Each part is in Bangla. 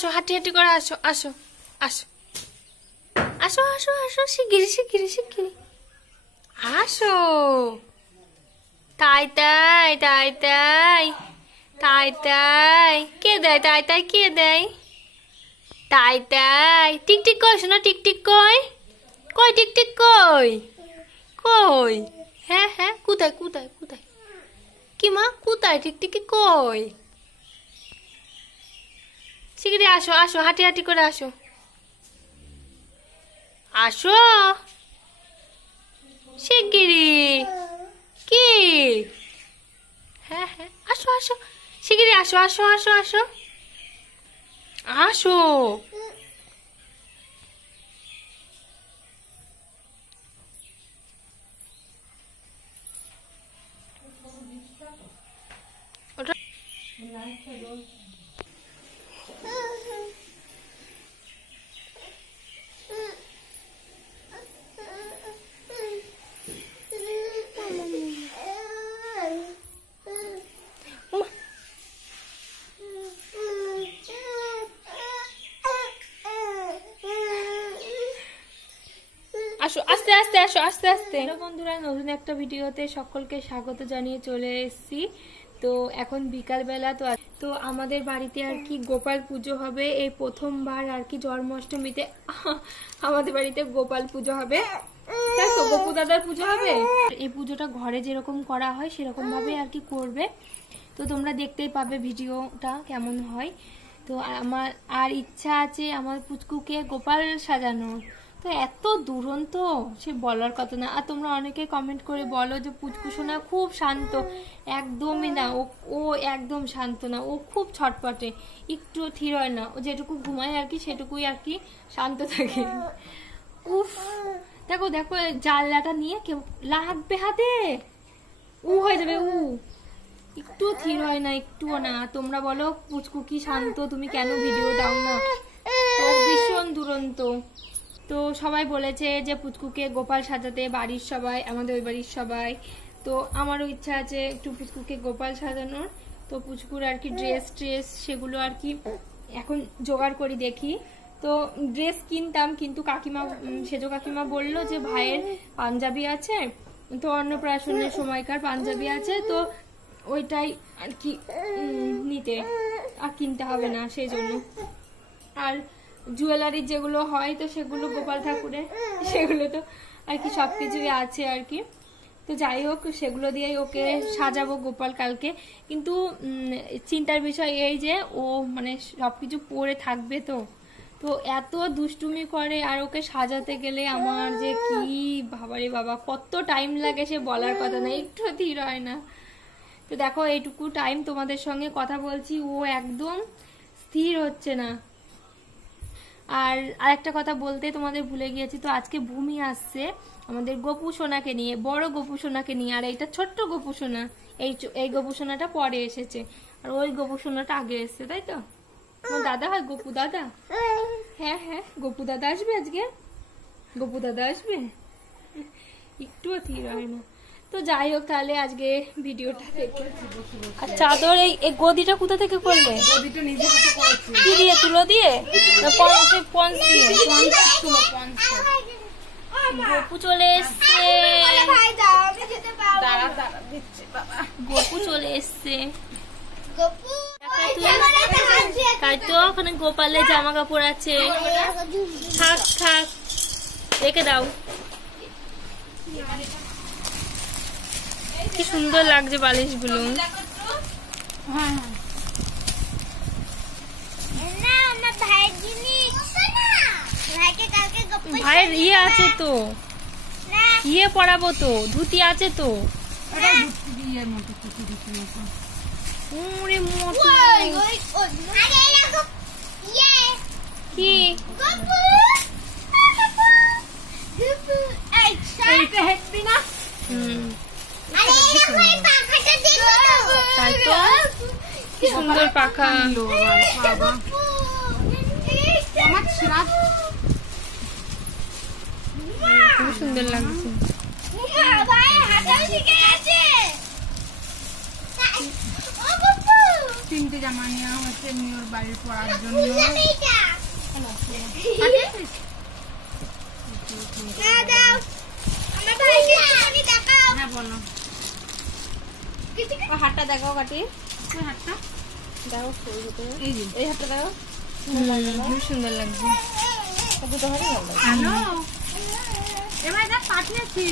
আসো হাঁটি হাঁটি করে আসো আসো আসো আসো আসো আসো শিগগিরি শিগগিরি শিগগিরি আসো তাই তাই তাই তাই তাই তাই কে দেয় তাই তাই কে দেয় তাই তাই টিক টিক কই শোনা টিক টিক কই কই টিক টিক কই কই হ্যাঁ হ্যাঁ কোথায় কোথায় কোথায় কি মা কোথায় টিক টিকি কই শিগগিরি আসো আসো হাঁটি হাঁটি করে আসো আসো শিগগিরি কি হ্যাঁ হ্যাঁ আসো আসো শিগগিরি আসো আসো আসো আসো আসো আসো আস্তে আস্তে আসো আস্তে আস্তে। বন্ধুরা নতুন একটা ভিডিওতে সকলকে স্বাগত জানিয়ে চলে এসেছি। তো এখন বিকাল বেলা তো আমাদের বাড়িতে আর কি গোপাল পুজো হবে, এই প্রথমবার আর কি জন্মাষ্টমীতে আমাদের বাড়িতে গোপাল পুজো হবে, তাই তো গোপু দাদার পুজো হবে। এই পুজোটা ঘরে যেরকম করা হয় সেরকম ভাবে আর কি করবে। তো তোমরা দেখতেই পাবে ভিডিওটা কেমন হয়। তো আমার আর ইচ্ছা আছে আমার পুচকুকে গোপাল সাজানোর। তো এত দুরন্ত সে বলার কথা না। আর তোমরা অনেকে কমেন্ট করে বলো যে পুচকু সোনা খুব শান্ত, একদমই না, ও একদম শান্ত না, ও খুব ছটপটে, একটু থির হয় না, ও যেটুকু ঘুমায় আর কি সেটুকুই আর কি শান্ত থাকে। উফ দেখো দেখো জানলাটা নিয়ে কেউ লাগবে হাতে, উ হয়ে যাবে, একটু থির হয় না, একটুও না। তোমরা বলো পুচকু কি শান্ত, তুমি কেন ভিডিও দাও না? ভীষণ দুরন্ত। তো সবাই বলেছে যে পুচকুকে গোপাল সাজাতে, বাড়ির সবাই, আমাদের ওই বাড়ির সবাই। তো আমারও ইচ্ছা আছে একটু পুচকুকে গোপাল সাজানোর। তো পুচকুর আর কি ড্রেস সেগুলো আর কি এখন জোগাড় করি দেখি। তো ড্রেস কিনতাম, কিন্তু কাকিমা, সেজো কাকিমা বললো যে ভাইয়ের পাঞ্জাবি আছে, তো অন্নপ্রাশনের সময়কার পাঞ্জাবি আছে, তো ওইটাই আর কি নিতে, আর কিনতে হবে না সেই জন্য। আর জুয়েলারি যেগুলো হয় তো সেগুলো গোপাল ঠাকুরের, সেগুলো তো আর কি সবকিছুই আছে আর কি। তো যাই হোক সেগুলো দিয়েই ওকে সাজাবো গোপাল কালকে। কিন্তু চিন্তার বিষয় এই যে ও মানে সবকিছু পরে থাকবে, তো এত দুষ্টুমি করে, আর ওকে সাজাতে গেলে আমার যে কি বাবারে বাবা কত টাইম লাগে সে বলার কথা না, একটু ধীর হয় না। তো দেখো এইটুকু টাইম তোমাদের সঙ্গে কথা বলছি, ও একদম স্থির হচ্ছে না। আর আরেকটা কথা বলতে তোমাদের ভুলে গিয়েছি, তো আজকে ভূমি আসছে আমাদের গোপু সোনাকে নিয়ে, বড় গোপু সোনাকে নিয়ে। আর এইটা ছোট্ট গোপু সোনা, এই গোপু সোনাটা পরে এসেছে, আর ওই গোপু সোনাটা আগে এসছে, তাই তো? তোমার দাদা হয় গোপু দাদা? হ্যাঁ হ্যাঁ গোপু দাদা আসবে আজকে, গোপু দাদা আসবে, একটুও থির হয় না। তো যাই হোক তাহলে আজকে ভিডিওটা দেখে। আর চাদর এই গদিটা কোথা থেকে করলে? গদিটা নিজে হাতে করেছি। কি দিয়ে, তুলো দিয়ে না পঞ্চ দিয়ে? গোপু চলে এসছে, গোপু চলে এসছে, তাই তো ওখানে গোপালের জামা কাপড় আছে, থাক থাক রেখে দাও। কি সুন্দর লাগছে বালিশ গুলো। ভাইয়ের ইয়ে আছে তো, ইয়ে পরাবো তো, ধুতি আছে তো। কি তাই তো, কি সুন্দর পাখা। খুব সুন্দর লাগছে। তিনটে একটি জামা নেওয়া হচ্ছে মিওর বাড়ির পরার জন্য। হ্যাঁ বলো, হাতটা দেখাও কাটি, হাতটা দেখো এই যে এই হাতটা দেখো, খুব সুন্দর লাগছে। দুটো হাতই ভালো লাগে। হ্যালো, এবার যা পাঠিয়েছি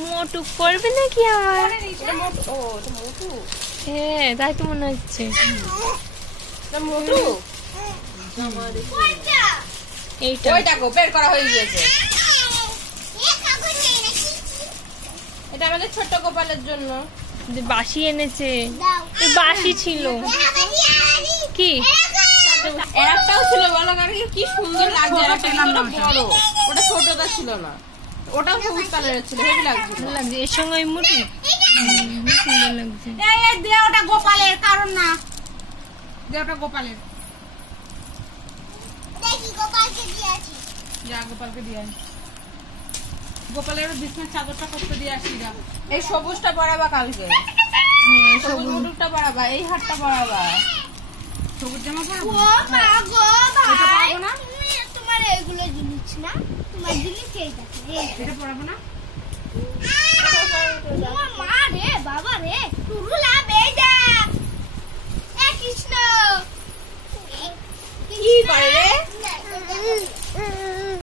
মোটু করবে নাকি আমার? এটা মোটু, ও এটা মোটু, হ্যাঁ তাই তো মনে হচ্ছে। এটা মোটু, এইটা ওই দেখো বের করা হয়ে গিয়েছে। এটা আমাদের ছোট্ট গোপালের জন্য। যে বাসি এনেছে, এই বাসি ছিল কি? একটাও ছিল বলো কাকি, কি সুন্দর লাগছে। একটা বড়, ওটা ছোটটা ছিল না, ওটাও সবুজ কালারের ছিল, হেভি লাগছে। ভালো লাগছে এর সঙ্গে ওই মোটু, খুব সুন্দর লাগছে। এই দে, ওটা গোপালের, কারণ না দে, ওটা গোপালের। যা গোপালকে দিয়ে আয়। গোপালের বিছানার চাদরটা করতে দিয়ে আসি যা। এই সবুজটা পরাবা কালকে, সবুজ মুটুকটা পরাবা, এই হাতটা পরাবা। সবুজ জামা পরাবো না, তোমার এগুলো জিনিস না, তোমার জিনিস এইটা এটা পরাবো না।